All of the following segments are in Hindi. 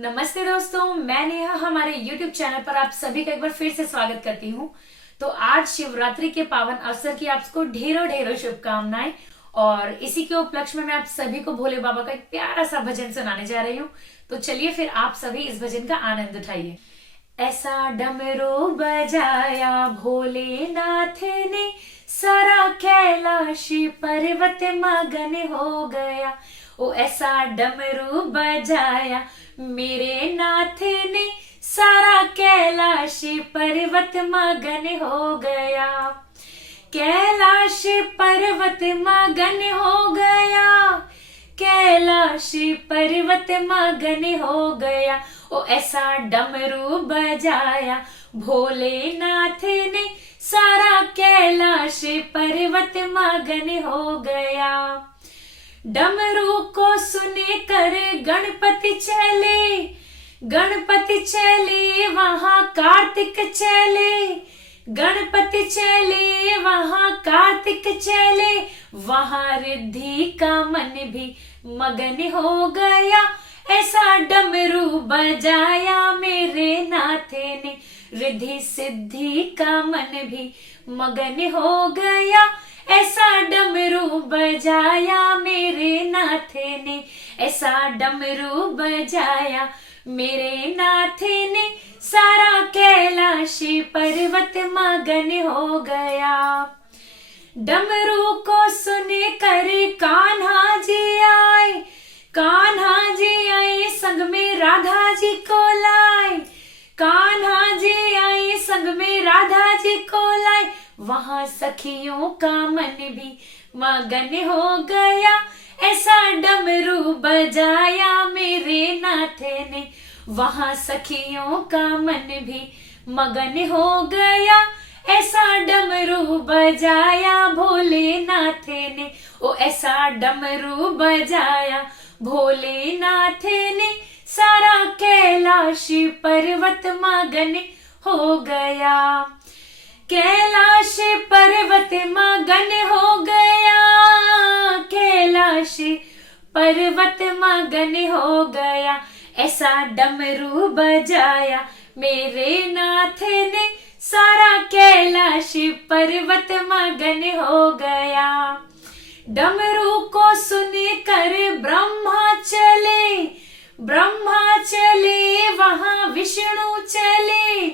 नमस्ते दोस्तों, मैं नेहा हमारे YouTube चैनल पर आप सभी का एक बार फिर से स्वागत करती हूँ। तो आज शिवरात्रि के पावन अवसर की आपको ढेरों ढेरों शुभकामनाएं। और इसी के उपलक्ष्य में मैं आप सभी को भोले बाबा का एक प्यारा सा भजन सुनाने जा रही हूँ। तो चलिए फिर आप सभी इस भजन का आनंद उठाइए। ऐसा डमरू बजाया भोलेनाथ ने, सारा कैलाश पर्वत मगन हो गया। ओ ऐसा डमरू बजाया मेरे नाथ ने, सारा कैलाश पर्वत मगन हो गया। कैलाश पर्वत मगन हो गया, कैलाश पर्वत मगन हो गया। ओ ऐसा डमरू बजाया भोलेनाथ ने, सारा कैलाश पर्वत मगन हो गया। डमरू को सुने कर गणपति चले, गणपति चले वहां कार्तिक चले, गणपति चले वहां कार्तिक चले। वहां रिद्धि का मन भी मगन हो गया। ऐसा डमरू बजाया मेरे नाथ ने, रिद्धि सिद्धि का मन भी मगन हो गया। ऐसा डमरू बजाया मेरे नाथ ने, ऐसा डमरू बजाया मेरे नाथ ने, सारा कैलाश पर्वत मगन हो गया। डमरू को सुने कर कान्हा जी आए, कान्हा जी आए संग में राधा जी को लाए, कान्हा जी आए संग में राधा जी को लाए। वहां सखियों का मन भी मगन हो गया। ऐसा डमरू बजाया मेरे नाथ ने, वहां सखियों का मन भी मगन हो गया। ऐसा डमरू बजाया भोलेनाथ ने, ओ ऐसा डमरू बजाया भोलेनाथ ने, सारा कैलाश पर्वत मगन हो गया। कैलाश पर्वत मगन हो गया, कैलाश पर्वत मगन हो गया। ऐसा डमरू बजाया मेरे नाथ ने, सारा कैलाश पर्वत मगन हो गया। डमरू को सुने कर ब्रह्मा चले, ब्रह्मा चले वहां विष्णु चले,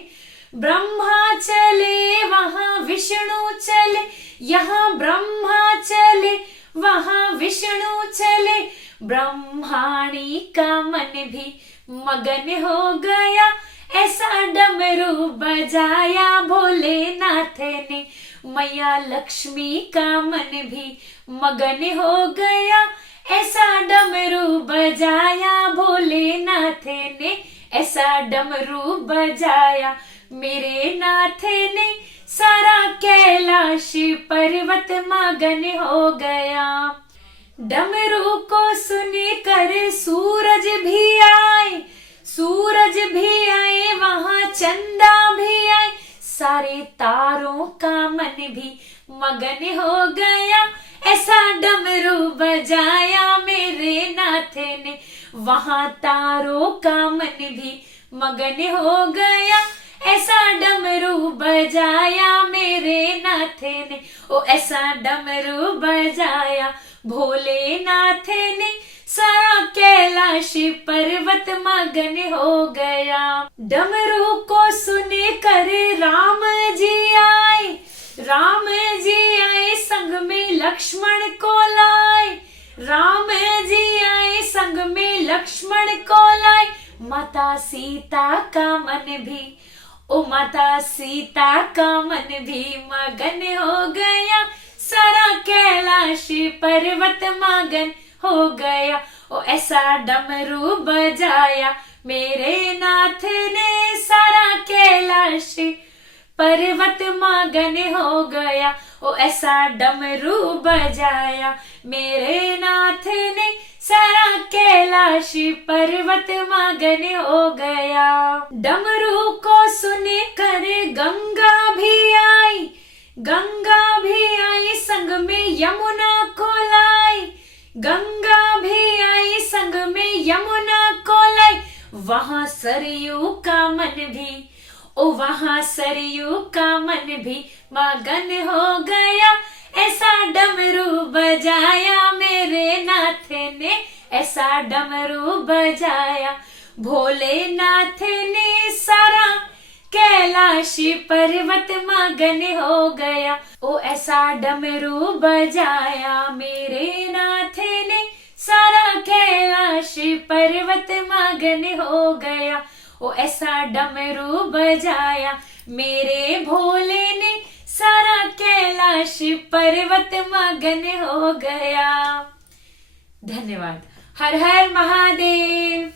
ब्रह्मा चले वहां विष्णु चले। यहाँ ब्रह्मा चले वहां विष्णु चले। ब्रह्माणी का मन भी मगन हो गया। ऐसा डमरू बजाया भोलेनाथ ने, मैया लक्ष्मी का मन भी मगन हो गया। ऐसा डमरू बजाया भोलेनाथ ने, ऐसा डमरू बजाया मेरे नाथ ने, सारा कैलाश पर्वत मगन हो गया। डमरू को सुने कर सूरज भी आए, सूरज भी आए वहां चंदा भी आए। सारे तारों का मन भी मगन हो गया। ऐसा डमरू बजाया मेरे नाथ ने, वहां तारों का मन भी मगन हो गया। ऐसा डमरू बजाया मेरे नाथ ने, ओ ऐसा डमरू बजाया भोलेनाथ ने, सारा कैलाश पर्वत मगन हो गया। डमरू को सुने कर राम जी आए, राम जी आए संग में लक्ष्मण को लाए, राम जी आए संग में लक्ष्मण को लाए। माता सीता का मन भी, ओ माता सीता का मन भी मगन हो गया। सारा कैलाश पर्वत मगन हो गया। ओ ऐसा डमरू बजाया मेरे नाथ ने, सारा कैलाश पर्वत मगन हो गया। ओ ऐसा डमरू बजाया मेरे नाथ ने, सारा कैलाश पर्वत मगन हो गया। डमरू को सुने कर गंगा भी आई, गंगा भी आई संग में यमुना को लाई, गंगा भी आई संग में यमुना को लाई। वहां सरयू का मन भी, ओ वहां सरयू का मन भी मगन हो गया, ऐसा डमरू बजाया मेरे नाथ ने, ऐसा डमरू बजाया। भोलेनाथ ने सारा कैलाशी पर्वत मगन हो गया, ओ ऐसा डमरू बजाया मेरे नाथ ने, सारा कैलाशी पर्वत मगन हो गया, ओ ऐसा डमरू बजाया मेरे भोले ने, सारा कैलाश पर्वत मगन हो गया। धन्यवाद। हर हर महादेव।